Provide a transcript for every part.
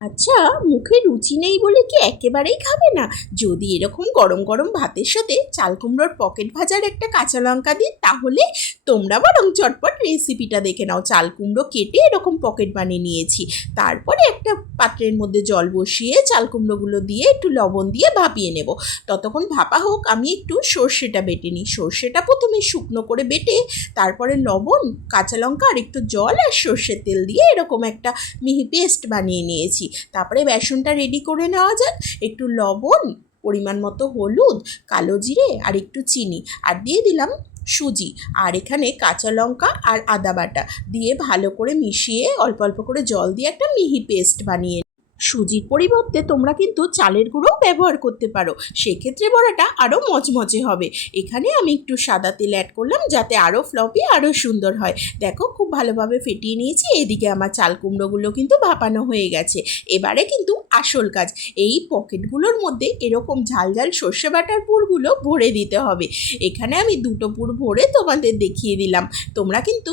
আচ্ছা, মুখে রুচি নেই বলে কি একেবারেই খাবে না? যদি এরকম গরম গরম ভাতের সাথে চাল কুমড়োর পকেট ভাজার একটা কাঁচা লঙ্কা দিই, তাহলে তোমরা বরং চটপট রেসিপিটা দেখে নাও। চাল কুমড়ো কেটে এরকম পকেট বানিয়ে নিয়েছি। তারপরে একটা পাত্রের মধ্যে জল বসিয়ে চাল কুমড়োগুলো দিয়ে একটু লবণ দিয়ে ভাপিয়ে নেব। ততক্ষণ ভাপা হোক, আমি একটু সর্ষেটা বেটে নিই। সর্ষেটা প্রথমে শুকনো করে বেটে তারপরে লবণ, কাঁচা লঙ্কা আর একটু জল আর সর্ষের তেল দিয়ে এরকম একটা মিহি পেস্ট বানিয়ে নিয়েছি। তারপরে বেসনটা রেডি করে নেওয়া যাক। একটু লবণ, পরিমাণ মতো হলুদ, কালো জিরে আর একটু চিনি, আর দিয়ে দিলাম সুজি, আর এখানে কাঁচা লঙ্কা আর আদা বাটা দিয়ে ভালো করে মিশিয়ে অল্প অল্প করে জল দিয়ে একটা মিহি পেস্ট বানিয়ে। সুজির পরিবর্তে তোমরা কিন্তু চালের গুঁড়োও ব্যবহার করতে পারো, সেক্ষেত্রে বড়াটা আরও মচমচে হবে। এখানে আমি একটু সাদা তেল অ্যাড করলাম যাতে আরও ফ্লপি আরও সুন্দর হয়। দেখো, খুব ভালোভাবে ফেটিয়ে নিয়েছি। এদিকে আমার চাল কুমড়োগুলো কিন্তু ভাপানো হয়ে গেছে। এবারে কিন্তু আসল কাজ, এই পকেটগুলোর মধ্যে এরকম ঝাল ঝাল সর্ষে বাটার পুরগুলো ভরে দিতে হবে। এখানে আমি দুটো পুর ভরে তোমাদের দেখিয়ে দিলাম। তোমরা কিন্তু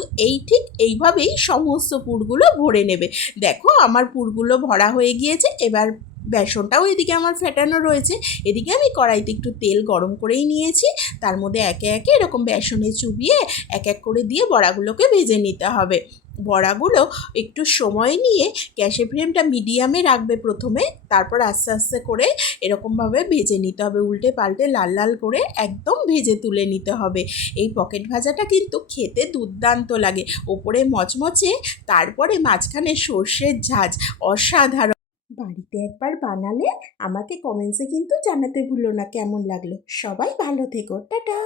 ঠিক এইভাবেই সমস্ত পুরগুলো ভরে নেবে। দেখো, আমার পুরগুলো ভরা হয়ে গিয়েছে। এবার বেসনটাও এদিকে আমার ফেটানো রয়েছে। এদিকে আমি কড়াইতে একটু তেল গরম করেই নিয়েছি। তার মধ্যে একে একে এরকম বেসনে চুবিয়ে এক এক করে দিয়ে বড়াগুলোকে ভেজে নিতে হবে। বড়াগুলো একটু সময় নিয়ে গ্যাসের ফ্লেমটা মিডিয়ামে রাখবে প্রথমে, তারপর আস্তে আস্তে করে এরকমভাবে ভেজে নিতে হবে। উল্টে পাল্টে লাল লাল করে একদম ভেজে তুলে নিতে হবে। এই পকেট ভাজাটা কিন্তু খেতে দুর্দান্ত লাগে, ওপরে মচমচে, তারপরে মাঝখানে সর্ষের ঝাঁঝ, অসাধারণ। বাড়িতে একবার বানালে আমাকে কমেন্টসে কিন্তু জানাতে ভুলো না কেমন লাগলো। সবাই ভালো থেকো, টাটা।